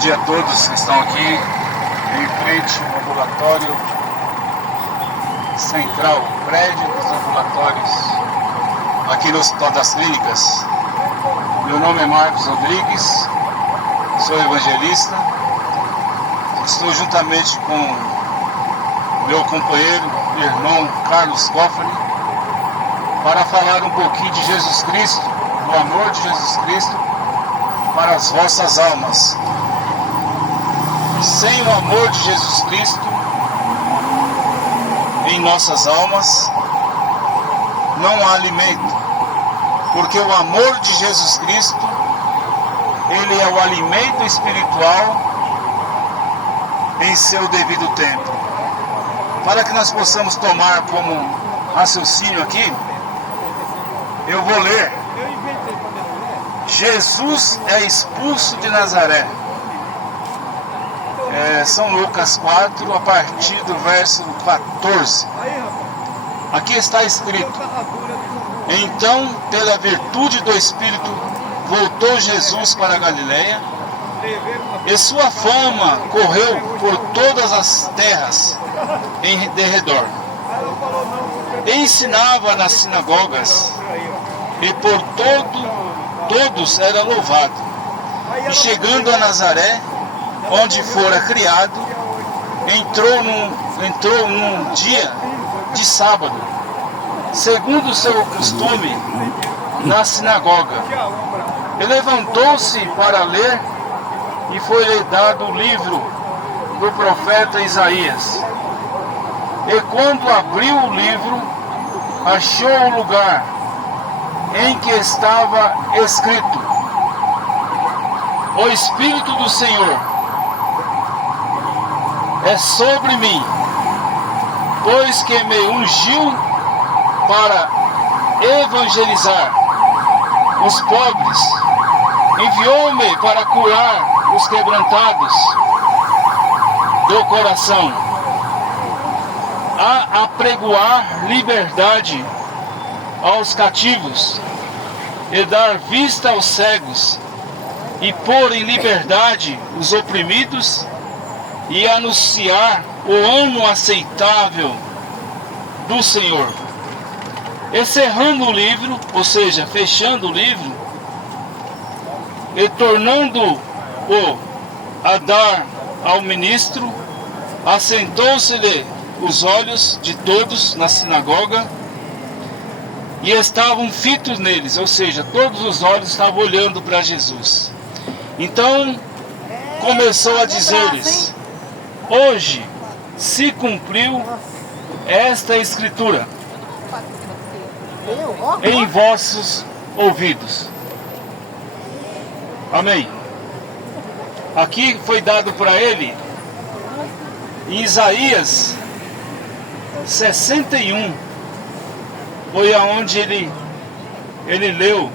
dia a todos que estão aqui em frente ao ambulatório central, prédio dos ambulatórios, aqui no Hospital das Clínicas. Meu nome é Marcos Rodrigues, sou evangelista, estou juntamente com meu companheiro, irmão Carlos Goffani, para falar um pouquinho de Jesus Cristo, do amor de Jesus Cristo para as vossas almas. Sem o amor de Jesus Cristo em nossas almas, não há alimento, porque o amor de Jesus Cristo, ele é o alimento espiritual em seu devido tempo. Para que nós possamos tomar como raciocínio aqui, eu vou ler: Jesus é expulso de Nazaré. São Lucas 4, a partir do verso 14. Aqui está escrito: então, pela virtude do Espírito, voltou Jesus para a Galileia, e sua fama correu por todas as terras em derredor. Ensinava nas sinagogas, e por todos era louvado. E chegando a Nazaré, onde fora criado, entrou num dia de sábado, segundo o seu costume, na sinagoga. E levantou-se para ler, e foi-lhe dado o livro do profeta Isaías. E quando abriu o livro, achou o lugar em que estava escrito: o Espírito do Senhor é sobre mim, pois que me ungiu para evangelizar os pobres, enviou-me para curar os quebrantados do coração, a apregoar liberdade aos cativos, e dar vista aos cegos, e pôr em liberdade os oprimidos, e anunciar o ano aceitável do Senhor. Encerrando o livro, ou seja, fechando o livro, e tornando-o a dar ao ministro, assentou-se-lhe os olhos de todos na sinagoga, e estavam fitos neles, ou seja, todos os olhos estavam olhando para Jesus. Então começou a dizer-lhes: hoje se cumpriu esta escritura em vossos ouvidos. Amém. Aqui foi dado para ele em Isaías 61, foi aonde ele leu.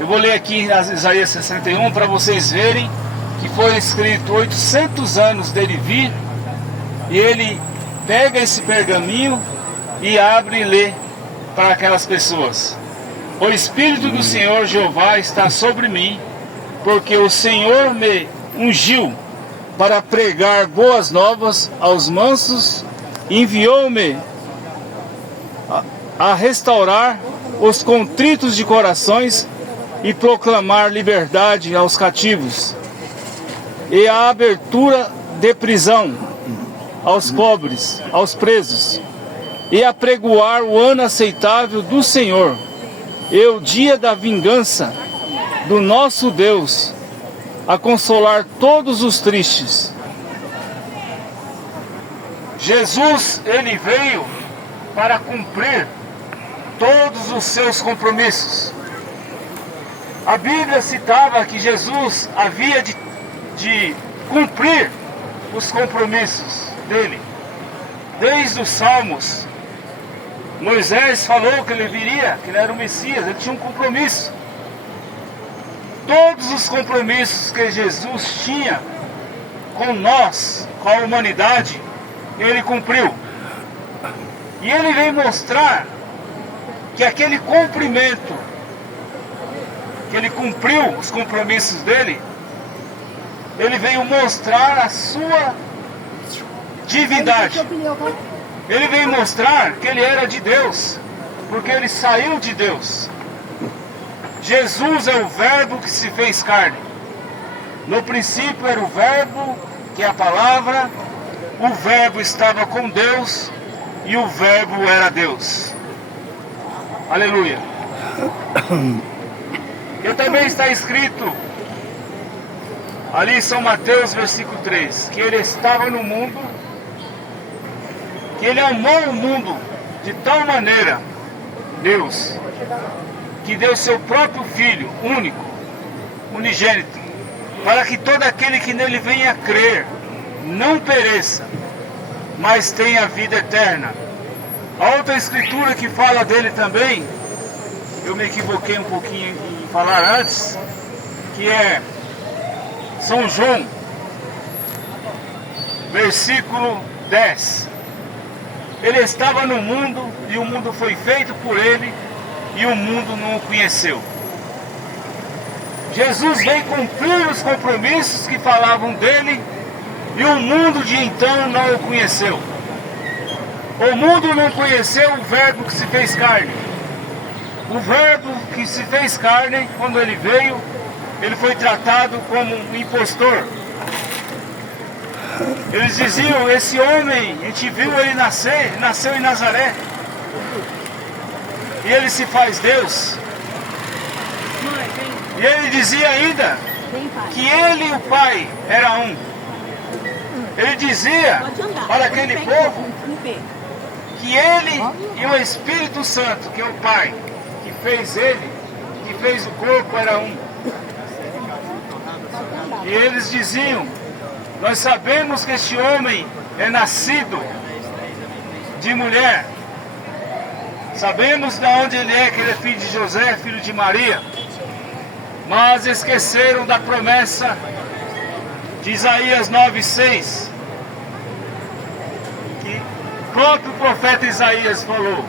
Eu vou ler aqui Isaías 61 para vocês verem que foi escrito 800 anos dele vir, e ele pega esse pergaminho e abre e lê para aquelas pessoas: o Espírito do Senhor Jeová está sobre mim, porque o Senhor me ungiu para pregar boas novas aos mansos, enviou-me a restaurar os contritos de corações e proclamar liberdade aos cativos, e a abertura de prisão aos pobres, aos presos, e apregoar o ano aceitável do Senhor, e o dia da vingança do nosso Deus, a consolar todos os tristes. Jesus, ele veio para cumprir todos os seus compromissos. A Bíblia citava que Jesus havia de cumprir os compromissos dele. Desde os Salmos, Moisés falou que ele viria, que ele era o Messias, ele tinha um compromisso. Todos os compromissos que Jesus tinha com nós, com a humanidade, ele cumpriu. E ele veio mostrar que aquele cumprimento que ele cumpriu os compromissos dele, ele veio mostrar a sua divindade. Ele veio mostrar que ele era de Deus, porque ele saiu de Deus. Jesus é o verbo que se fez carne. No princípio era o verbo, que é a palavra, o verbo estava com Deus e o verbo era Deus. Aleluia. E também está escrito ali em São Mateus, versículo 3, que ele estava no mundo, que ele amou o mundo de tal maneira, Deus, que deu seu próprio Filho, único, unigênito, para que todo aquele que nele venha crer, não pereça, mas tenha vida eterna. A outra escritura que fala dele também, eu me equivoquei um pouquinho em falar antes, que é São João, versículo 10. Ele estava no mundo e o mundo foi feito por ele e o mundo não o conheceu. Jesus veio cumprir os compromissos que falavam dele e o mundo de então não o conheceu. O mundo não conheceu o verbo que se fez carne. O verbo que se fez carne, quando ele veio, ele foi tratado como um impostor. Eles diziam, esse homem, a gente viu ele nascer, ele nasceu em Nazaré. E ele se faz Deus. E ele dizia ainda que ele e o Pai eram um. Ele dizia para aquele povo que ele e o Espírito Santo, que é o Pai, que fez ele, que fez o corpo, era um. E eles diziam, nós sabemos que este homem é nascido de mulher. Sabemos de onde ele é, que ele é filho de José, filho de Maria. Mas esqueceram da promessa de Isaías 9:6. Que o próprio profeta Isaías falou.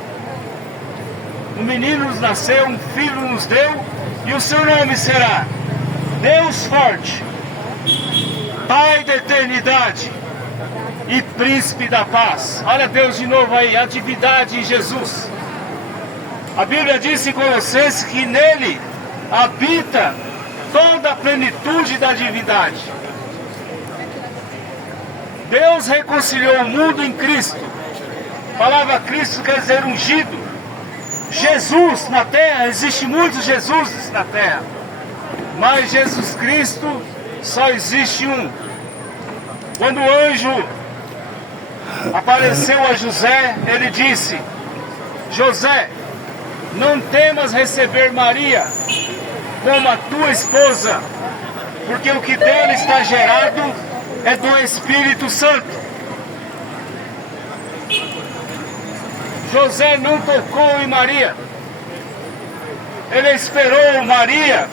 Um menino nos nasceu, um filho nos deu, e o seu nome será Deus Forte, Pai da Eternidade e Príncipe da Paz. Olha Deus de novo aí, a divindade em Jesus. A Bíblia diz em Colossenses que nele habita toda a plenitude da divindade. Deus reconciliou o mundo em Cristo. A palavra Cristo quer dizer ungido. Jesus na terra, existe muitos Jesuses na terra, mas Jesus Cristo só existe um. Quando o anjo apareceu a José, ele disse, José, não temas receber Maria como a tua esposa, porque o que dela está gerado é do Espírito Santo. José não tocou em Maria. Ele esperou Maria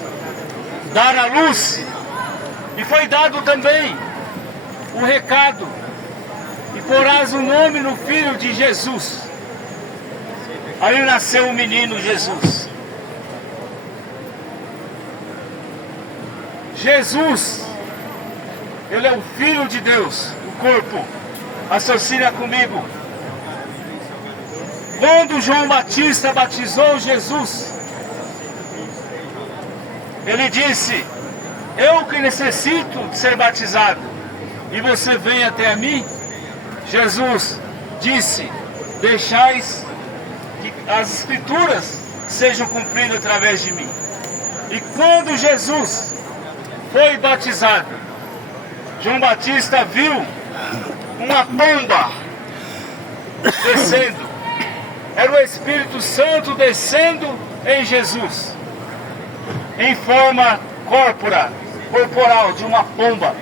dar a luz. E foi dado também o recado. E porás o nome no filho de Jesus. Aí nasceu o menino Jesus. Jesus, ele é o Filho de Deus, o corpo. Raciocina comigo. Quando João Batista batizou Jesus, ele disse, eu que necessito de ser batizado, e você vem até mim? Jesus disse, deixais que as Escrituras sejam cumpridas através de mim. E quando Jesus foi batizado, João Batista viu uma pomba descendo. Era o Espírito Santo descendo em Jesus, em forma corporal de uma pomba.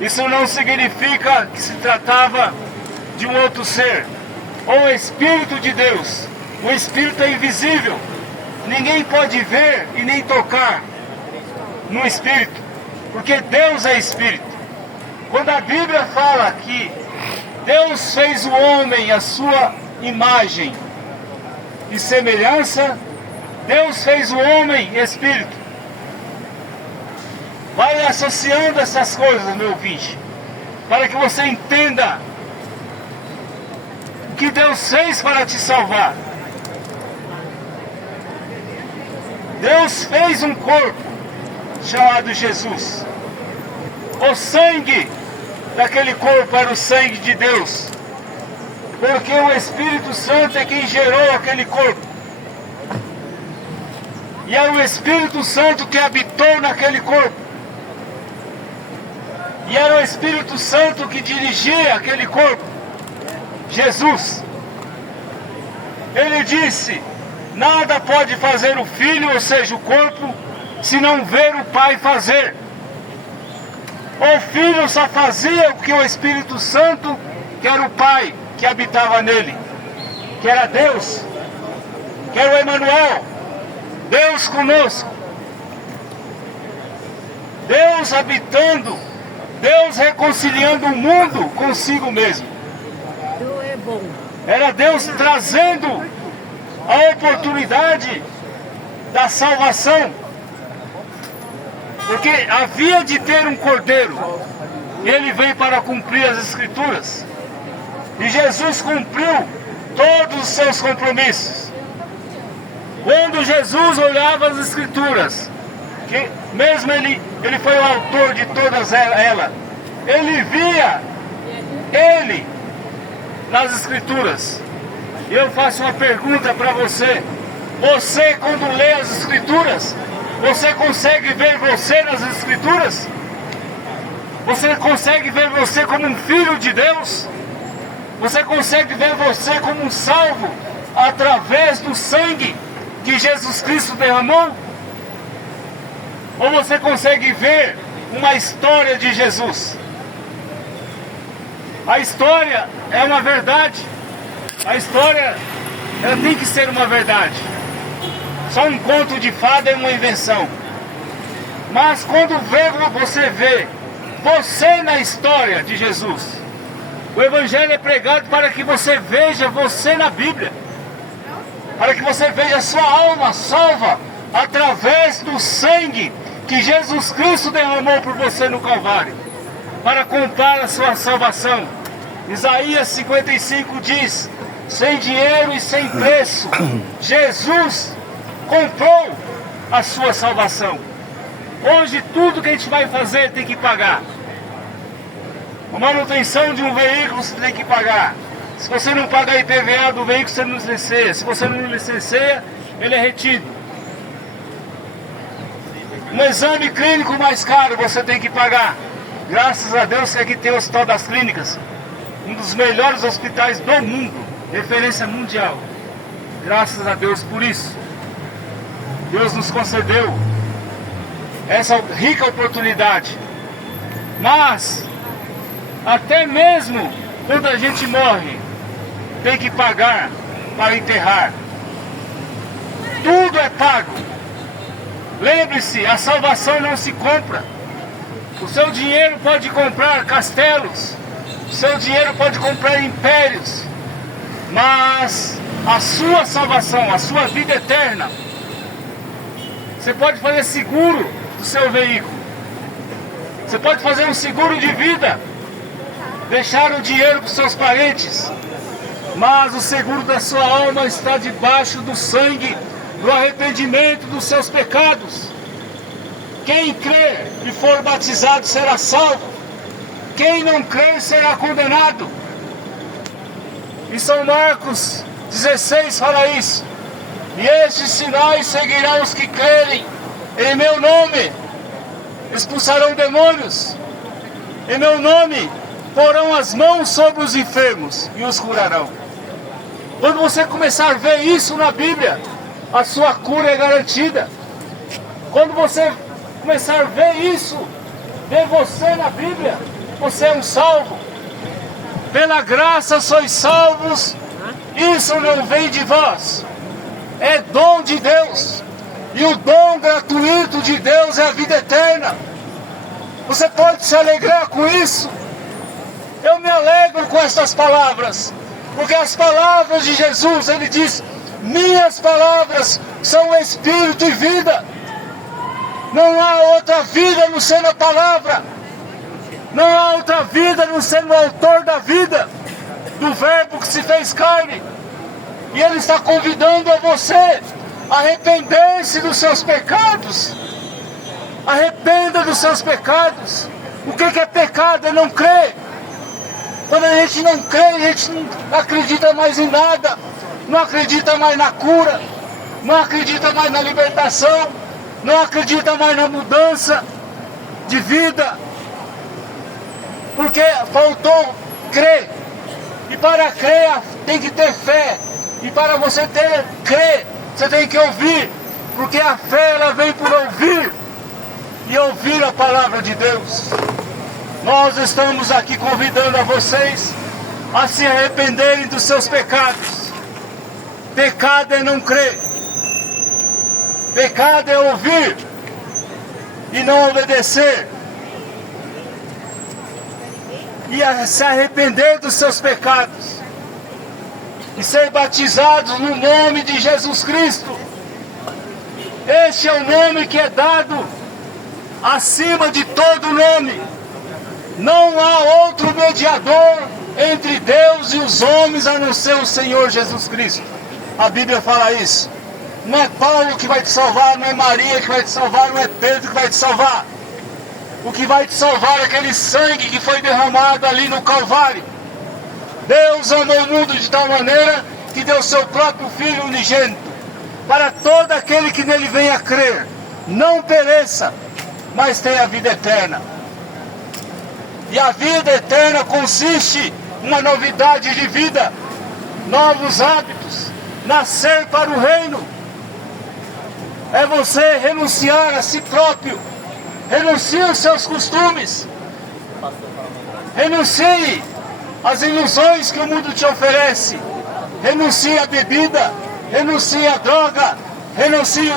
Isso não significa que se tratava de um outro ser, ou o Espírito de Deus. O Espírito é invisível, ninguém pode ver e nem tocar no Espírito, porque Deus é Espírito. Quando a Bíblia fala que Deus fez o homem à sua imagem e semelhança, Deus fez o homem espírito. Vai associando essas coisas, meu ouvinte, para que você entenda o que Deus fez para te salvar. Deus fez um corpo chamado Jesus. O sangue daquele corpo era o sangue de Deus, porque o Espírito Santo é quem gerou aquele corpo. E era o Espírito Santo que habitou naquele corpo. E era o Espírito Santo que dirigia aquele corpo. Jesus. Ele disse: nada pode fazer o Filho, ou seja, o corpo, se não ver o Pai fazer. O Filho só fazia o que o Espírito Santo, que era o Pai, que habitava nele, que era Deus, que era o Emanuel, Deus conosco, Deus habitando, Deus reconciliando o mundo consigo mesmo. Era Deus trazendo a oportunidade da salvação, porque havia de ter um cordeiro, e ele veio para cumprir as Escrituras, e Jesus cumpriu todos os seus compromissos. Quando Jesus olhava as Escrituras, que mesmo ele foi o autor de todas elas, ele via ele nas Escrituras. E eu faço uma pergunta para você: você, quando lê as Escrituras, você consegue ver você nas Escrituras? Você consegue ver você como um filho de Deus? Você consegue ver você como um salvo através do sangue que Jesus Cristo derramou? Ou você consegue ver uma história de Jesus? A história é uma verdade. A história, ela tem que ser uma verdade. Só um conto de fada é uma invenção. Mas quando você vê você na história de Jesus, o Evangelho é pregado para que você veja você na Bíblia, para que você veja a sua alma salva através do sangue que Jesus Cristo derramou por você no Calvário, para comprar a sua salvação. Isaías 55 diz: sem dinheiro e sem preço, Jesus comprou a sua salvação. Hoje tudo que a gente vai fazer tem que pagar. A manutenção de um veículo você tem que pagar. Se você não paga a IPVA do veículo, você não licencia. Se você não licencia, ele é retido. Um exame clínico mais caro você tem que pagar. Graças a Deus que aqui tem o Hospital das Clínicas, um dos melhores hospitais do mundo, referência mundial. Graças a Deus por isso. Deus nos concedeu essa rica oportunidade. Mas até mesmo quando a gente morre, tem que pagar para enterrar. Tudo é pago. Lembre-se, a salvação não se compra. O seu dinheiro pode comprar castelos, o seu dinheiro pode comprar impérios, mas a sua salvação, a sua vida eterna, você pode fazer seguro do seu veículo, você pode fazer um seguro de vida, deixar o dinheiro para os seus parentes, mas o seguro da sua alma está debaixo do sangue, do arrependimento dos seus pecados. Quem crer e for batizado será salvo, quem não crer será condenado. E São Marcos 16 fala isso: e estes sinais seguirão os que crerem em meu nome, expulsarão demônios, em meu nome porão as mãos sobre os enfermos e os curarão. Quando você começar a ver isso na Bíblia, a sua cura é garantida. Quando você começar a ver isso, ver você na Bíblia, você é um salvo. Pela graça sois salvos, isso não vem de vós, é dom de Deus. E o dom gratuito de Deus é a vida eterna. Você pode se alegrar com isso. Eu me alegro com estas palavras, porque as palavras de Jesus, ele diz: Minhas palavras são espírito e vida. Não há outra vida no ser a palavra. Não há outra vida no ser o autor da vida, do verbo que se fez carne. E Ele está convidando a você a arrepender-se dos seus pecados. Arrependa dos seus pecados. O que é pecado? É não crer. Quando a gente não crê, a gente não acredita mais em nada. Não acredita mais na cura. Não acredita mais na libertação. Não acredita mais na mudança de vida. Porque faltou crer. E para crer tem que ter fé. E para você crer, você tem que ouvir. Porque a fé ela vem por ouvir. E ouvir a palavra de Deus. Nós estamos aqui convidando a vocês a se arrependerem dos seus pecados. Pecado é não crer. Pecado é ouvir e não obedecer. E a se arrepender dos seus pecados. E ser batizados no nome de Jesus Cristo. Este é o nome que é dado acima de todo nome. Não há outro mediador entre Deus e os homens a não ser o Senhor Jesus Cristo. A Bíblia fala isso. Não é Paulo que vai te salvar, não é Maria que vai te salvar, não é Pedro que vai te salvar. O que vai te salvar é aquele sangue que foi derramado ali no Calvário. Deus amou o mundo de tal maneira que deu seu próprio Filho unigênito, para todo aquele que nele venha crer, não pereça, mas tenha a vida eterna. E a vida eterna consiste em uma novidade de vida, novos hábitos, nascer para o reino. É você renunciar a si próprio, renuncie aos seus costumes, renuncie às ilusões que o mundo te oferece, renuncie à bebida, renuncie à droga, renuncie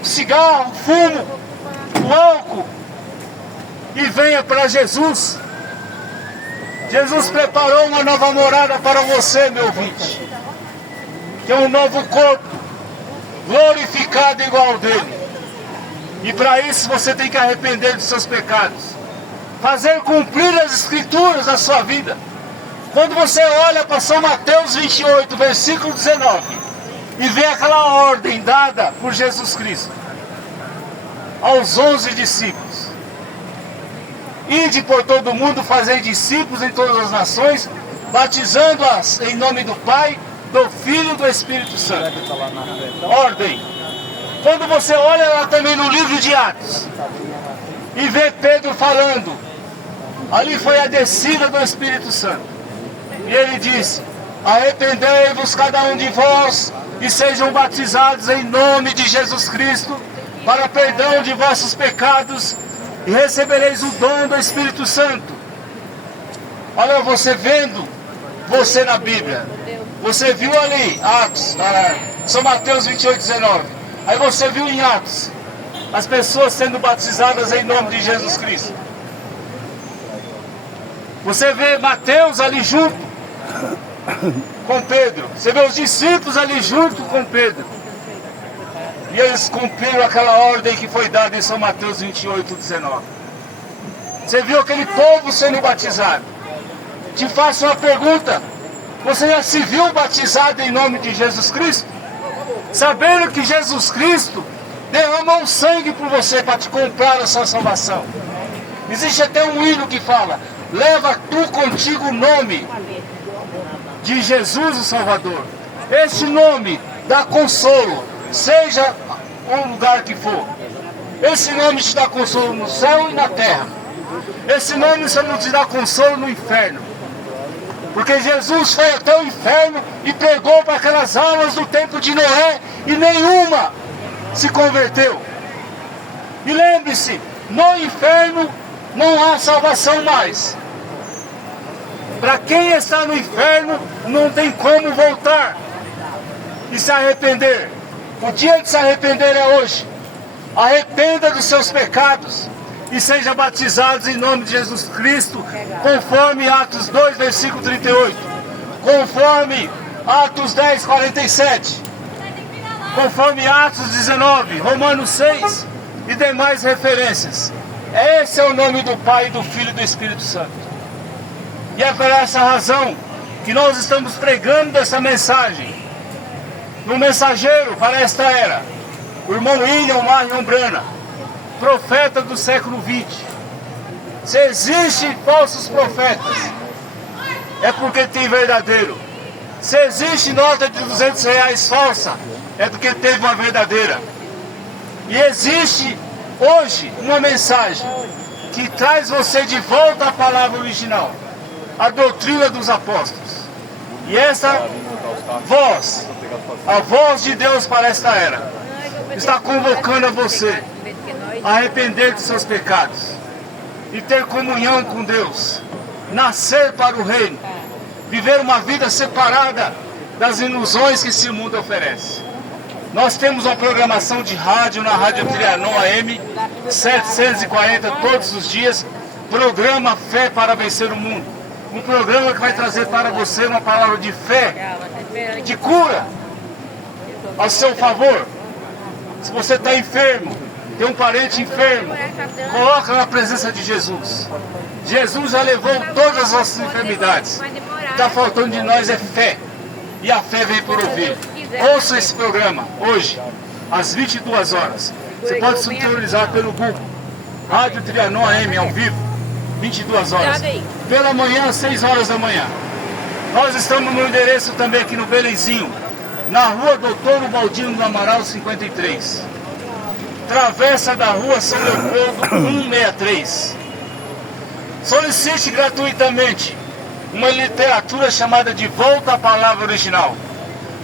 o cigarro, o fumo, o álcool e venha para Jesus. Jesus preparou uma nova morada para você, meu ouvinte, que é um novo corpo glorificado igual ao dele. E para isso você tem que arrepender dos seus pecados, fazer cumprir as escrituras na sua vida. Quando você olha para São Mateus 28, versículo 19, e vê aquela ordem dada por Jesus Cristo aos 11 discípulos: ide por todo mundo, fazei discípulos em todas as nações, batizando-as em nome do Pai, do Filho e do Espírito Santo. Ordem. Quando você olha lá também no livro de Atos e vê Pedro falando, ali foi a descida do Espírito Santo. E ele disse: arrependei-vos cada um de vós e sejam batizados em nome de Jesus Cristo para perdão de vossos pecados e recebereis o dom do Espírito Santo. Olha você vendo você na Bíblia. Você viu ali, Atos, São Mateus 28, 19. Aí você viu em Atos as pessoas sendo batizadas em nome de Jesus Cristo. Você vê Mateus ali junto com Pedro. Você vê os discípulos ali junto com Pedro. E eles cumpriram aquela ordem que foi dada em São Mateus 28, 19. Você viu aquele povo sendo batizado. Te faço uma pergunta: você já se viu batizado em nome de Jesus Cristo? Sabendo que Jesus Cristo derramou sangue por você para te comprar a sua salvação. Existe até um hino que fala: leva tu contigo o nome de Jesus o Salvador. Este nome dá consolo, seja o lugar que for. Esse nome te dá consolo no céu e na terra. Esse nome só não te dá consolo no inferno. Porque Jesus foi até o inferno e pregou para aquelas almas do tempo de Noé e nenhuma se converteu. E lembre-se, no inferno não há salvação mais. Para quem está no inferno não tem como voltar e se arrepender. O dia de se arrepender é hoje. Arrependa dos seus pecados e seja batizados em nome de Jesus Cristo, conforme Atos 2, versículo 38, conforme Atos 10, 47, conforme Atos 19, Romanos 6 e demais referências. Esse é o nome do Pai, do Filho e do Espírito Santo. E é por essa razão que nós estamos pregando essa mensagem no mensageiro para esta era, o irmão William Marion Brana, profeta do século XX. Se existem falsos profetas, é porque tem verdadeiro. Se existe nota de R$200 falsa, é porque teve uma verdadeira. E existe hoje uma mensagem que traz você de volta à palavra original, a doutrina dos apóstolos. E essa voz, a voz de Deus para esta era, está convocando a você a arrepender dos seus pecados e ter comunhão com Deus, nascer para o reino, viver uma vida separada das ilusões que esse mundo oferece. Nós temos uma programação de rádio na Rádio Trianon AM 740 todos os dias, programa Fé para Vencer o Mundo. Um programa que vai trazer para você uma palavra de fé, de cura, ao seu favor. Se você está enfermo, tem um parente enfermo, coloca na presença de Jesus. Jesus já levou todas as nossas enfermidades. O que está faltando de nós é fé. E a fé vem por ouvir. Ouça esse programa hoje, às 22 horas. Você pode sintonizar pelo Google. Rádio Trianon AM ao vivo, 22 horas. Pela manhã, às 6 horas da manhã. Nós estamos no endereço também aqui no Belenzinho, na rua Doutor Ubaldino do Amaral 53. Travessa da rua São Leopoldo 163. Solicite gratuitamente uma literatura chamada De Volta à Palavra Original,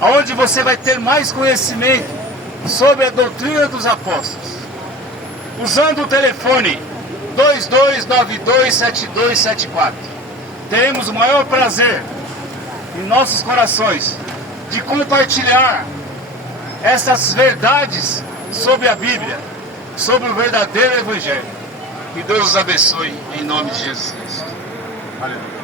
onde você vai ter mais conhecimento sobre a doutrina dos apóstolos. Usando o telefone 22927274. Teremos o maior prazer em nossos corações de compartilhar essas verdades sobre a Bíblia, sobre o verdadeiro Evangelho. Que Deus os abençoe em nome de Jesus Cristo. Aleluia.